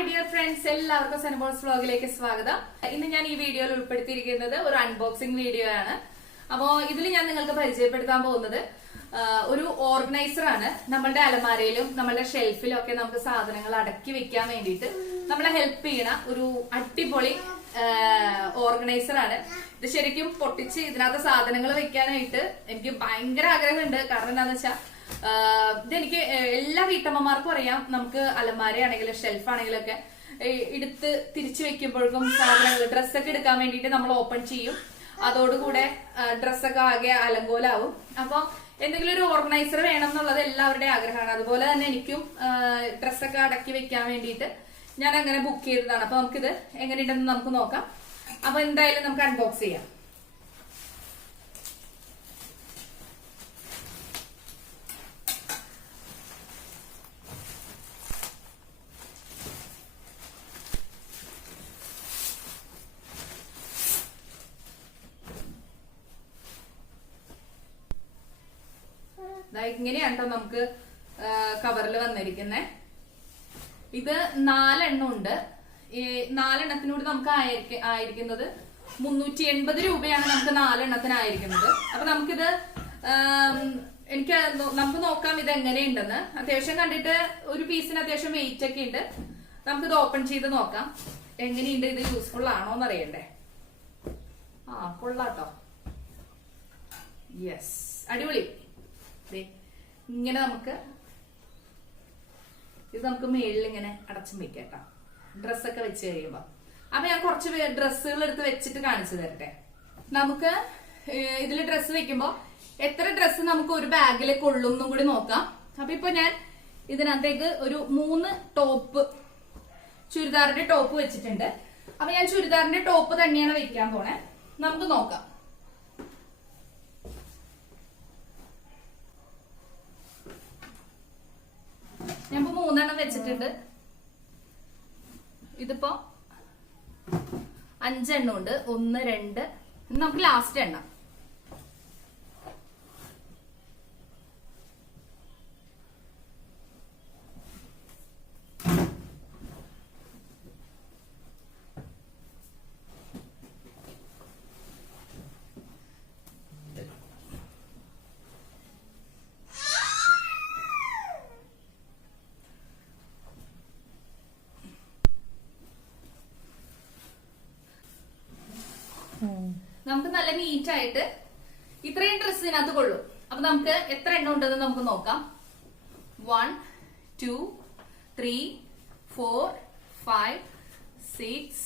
Hi dear friends, എല്ലാവർക്കും സനബോൾസ് വ്ലോഗിലേക്ക് സ്വാഗതം. ഇന്ന് ഞാൻ ഈ വീഡിയോയിൽ ഉൾപ്പെടുത്തിയിരിക്കുന്നത് ഒരു അൺബോക്സിംഗ് വീഡിയോ ആണ്. അപ്പോ ഇതിൽ ഞാൻ നിങ്ങൾക്ക് പരിചയപ്പെടുത്താൻ പോകുന്നത് ഒരു ഓർഗനൈസർ ആണ്. നമ്മളുടെ അലമാരയിലും നമ്മളുടെ ഷെൽഫിലും ഒക്കെ നമുക്ക് സാധനങ്ങൾ അടക്കി വെക്കാൻ വേണ്ടിയിട്ട് നമ്മളെ ഹെൽപ്പ് ചെയ്യണ ഒരു അടിപൊളി ഓർഗനൈസർ ആണ്. ഇത് ശരിക്കും പൊട്ടിച്ച് ഇതിനകത്ത് സാധനങ്ങൾ വെക്കാനായിട്ട് എനിക്ക് ഭയങ്കര ആഗ്രഹമുണ്ട്. കാരണം എന്താണെന്ന് വെച്ചാൽ ഇതെനിക്ക് എല്ലാ വീട്ടമ്മമാർക്കും അറിയാം. നമുക്ക് അലമാരയാണെങ്കിലും ഷെൽഫാണെങ്കിലും ഒക്കെ എടുത്ത് തിരിച്ചു വെക്കുമ്പോഴേക്കും സാധനങ്ങൾ ഡ്രസ്സൊക്കെ എടുക്കാൻ വേണ്ടിയിട്ട് നമ്മൾ ഓപ്പൺ ചെയ്യും. അതോടുകൂടെ ഡ്രസ്സൊക്കെ ആകെ അലങ്കോലാവും. അപ്പൊ എന്തെങ്കിലും ഒരു ഓർഗനൈസർ വേണം എന്നുള്ളത് എല്ലാവരുടെയും ആഗ്രഹമാണ്. അതുപോലെ തന്നെ എനിക്കും ഡ്രസ്സൊക്കെ അടക്കി വെക്കാൻ വേണ്ടിയിട്ട് ഞാൻ അങ്ങനെ ബുക്ക് ചെയ്തതാണ്. അപ്പൊ നമുക്കിത് എങ്ങനെയുണ്ടെന്ന് നമുക്ക് നോക്കാം. അപ്പൊ എന്തായാലും നമുക്ക് അൺബോക്സ് ചെയ്യാം. ഇങ്ങനെയാണ് കേട്ടോ നമുക്ക് കവറിൽ വന്നിരിക്കുന്നത്. ഇത് 4 എണ്ണം ഉണ്ട്. ഈ 4 എണ്ണത്തിനോട് നമുക്ക് ആയിരിക്കുന്നത് 380 രൂപയാണ് നമുക്ക് 4 എണ്ണത്തിനായിരിക്കുന്നത്. അപ്പൊ നമുക്കിത് നമുക്ക് നോക്കാം ഇത് എങ്ങനെയുണ്ടെന്ന്. അത്യാവശ്യം കണ്ടിട്ട് ഒരു പീസിന് അത്യാവശ്യം വെയിറ്റ് ഒക്കെ ഉണ്ട്. നമുക്കിത് ഓപ്പൺ ചെയ്ത് നോക്കാം എങ്ങനെയുണ്ട്, ഇത് യൂസ്ഫുൾ ആണോ എന്ന് അറിയണ്ടേ. കൊള്ളാട്ടോ. യെസ്, അടിപൊളി. ഇങ്ങനെ നമുക്ക് മേളിൽ ഇങ്ങനെ അടച്ചും വെക്കാം ഡ്രസ്സൊക്കെ വെച്ച് കഴിയുമ്പോ. അപ്പൊ ഞാൻ കുറച്ച് ഡ്രസ്സുകൾ എടുത്ത് വെച്ചിട്ട് കാണിച്ചു തരട്ടെ. നമുക്ക് ഇതിൽ ഡ്രസ്സ് വെക്കുമ്പോ എത്ര ഡ്രസ്സ് നമുക്ക് ഒരു ബാഗിൽ കൊള്ളും എന്നും കൂടി നോക്കാം. അപ്പൊ ഇപ്പൊ ഞാൻ ഇതിനകത്തേക്ക് ഒരു 3 ടോപ്പ്, ചുരിദാറിന്റെ ടോപ്പ് വെച്ചിട്ടുണ്ട്. അപ്പൊ ഞാൻ ചുരിദാറിന്റെ ടോപ്പ് തന്നെയാണ് വെക്കാൻ പോണേ. നമുക്ക് നോക്കാം. ഞാൻ 3 എണ്ണം വെച്ചിട്ടുണ്ട്. ഇതിപ്പോ 5 എണ്ണം ഉണ്ട്. 1, 2, നമുക്ക് ലാസ്റ്റ് എണ്ണം. നമുക്ക് നല്ല നീറ്റ് ആയിട്ട് ഇത്രയും ഡ്രസ് ഇതിനകത്ത് കൊള്ളും. അപ്പൊ നമുക്ക് എത്ര എണ്ണം ഉണ്ടെന്ന് നമുക്ക് നോക്കാം. 1, 2, 3, 4, 5, 6,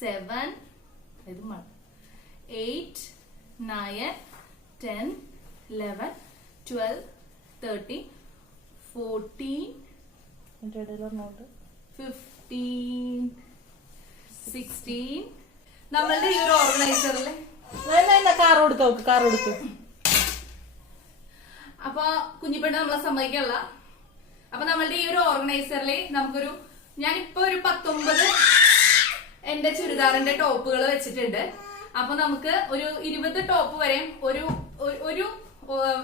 7, 8, 9, 10, 11, 12, 13, 14, 15, 16. നമ്മളുടെ ഈ ഒരു ഓർഗനൈസറില് കാർ കൊടുത്തു. അപ്പൊ കുഞ്ഞിപ്പെണ്ണ് നമ്മളെ സമ്മതിക്കല്ല. അപ്പൊ നമ്മളുടെ ഈ ഒരു ഓർഗനൈസറില് നമുക്കൊരു, ഞാനിപ്പോ ഒരു 19 എന്റെ ചുരിദാറിന്റെ ടോപ്പുകൾ വെച്ചിട്ടുണ്ട്. അപ്പൊ നമുക്ക് ഒരു 20 ടോപ്പ് വരെ ഒരു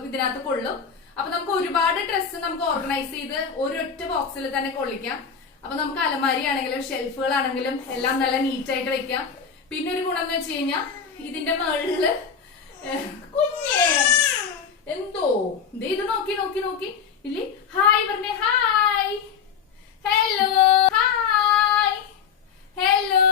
ഇതിനകത്ത് കൊള്ളും. അപ്പൊ നമുക്ക് ഒരുപാട് ഡ്രസ്സ് നമുക്ക് ഓർഗനൈസ് ചെയ്ത് ഒരൊറ്റ ബോക്സിൽ തന്നെ കൊള്ളിക്കാം. അപ്പൊ നമുക്ക് അലമാരി ആണെങ്കിലും ഷെൽഫുകളാണെങ്കിലും എല്ലാം നല്ല നീറ്റായിട്ട് വെക്കാം. പിന്നെ ഒരു ഗുണം എന്ന് വെച്ച് കഴിഞ്ഞാൽ ഇതിന്റെ മുകളില് കുഞ്ഞേ എന്തോ ഇത് നോക്കി നോക്കി നോക്കി ഇല്ലേ. ഹായ് പറഞ്ഞേ. Hi, hello, hi, hello.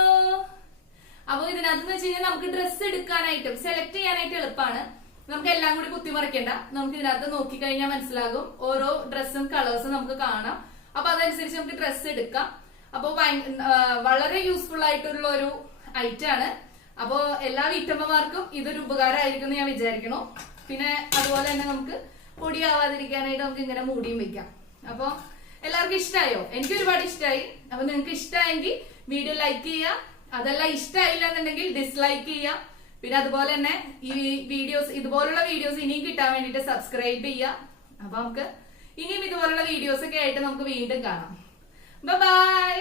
അപ്പൊ ഇതിനകത്ത് വെച്ച് കഴിഞ്ഞാൽ നമുക്ക് ഡ്രസ്സ് എടുക്കാനായിട്ടും സെലക്ട് ചെയ്യാനായിട്ട് എളുപ്പമാണ്. നമുക്ക് എല്ലാം കൂടി കുത്തിമറിക്കണ്ട. നമുക്ക് ഇതിനകത്ത് നോക്കിക്കഴിഞ്ഞാൽ മനസ്സിലാകും. ഓരോ ഡ്രസ്സും കളേഴ്സും നമുക്ക് കാണാം. അപ്പൊ അതനുസരിച്ച് നമുക്ക് ഡ്രസ്സ് എടുക്കാം. അപ്പൊ വളരെ യൂസ്ഫുൾ ആയിട്ടുള്ള ഒരു ഐറ്റം ആണ്. അപ്പൊ എല്ലാ വീട്ടമ്മമാർക്കും ഇതൊരു ഉപകാരമായിരിക്കും എന്ന് ഞാൻ വിചാരിക്കണു. പിന്നെ അതുപോലെ തന്നെ നമുക്ക് പൊടിയാവാതിരിക്കാനായിട്ട് നമുക്ക് ഇങ്ങനെ മൂടിയും വെക്കാം. അപ്പൊ എല്ലാവർക്കും ഇഷ്ടമായോ? എനിക്ക് ഒരുപാട് ഇഷ്ടമായി. അപ്പൊ നിങ്ങൾക്ക് ഇഷ്ടമായെങ്കിൽ വീഡിയോ ലൈക്ക് ചെയ്യുക. അതെല്ലാം ഇഷ്ടമായില്ല എന്നുണ്ടെങ്കിൽ ഡിസ്ലൈക്ക് ചെയ്യുക. പിന്നെ അതുപോലെ തന്നെ ഈ വീഡിയോസ്, ഇതുപോലുള്ള വീഡിയോസ് ഇനിയും കിട്ടാൻ വേണ്ടിട്ട് സബ്സ്ക്രൈബ് ചെയ്യുക. അപ്പൊ നമുക്ക് ഇനിയും ഇതുപോലുള്ള വീഡിയോസ് ഒക്കെ ആയിട്ട് നമുക്ക് വീണ്ടും കാണാം. ബൈ.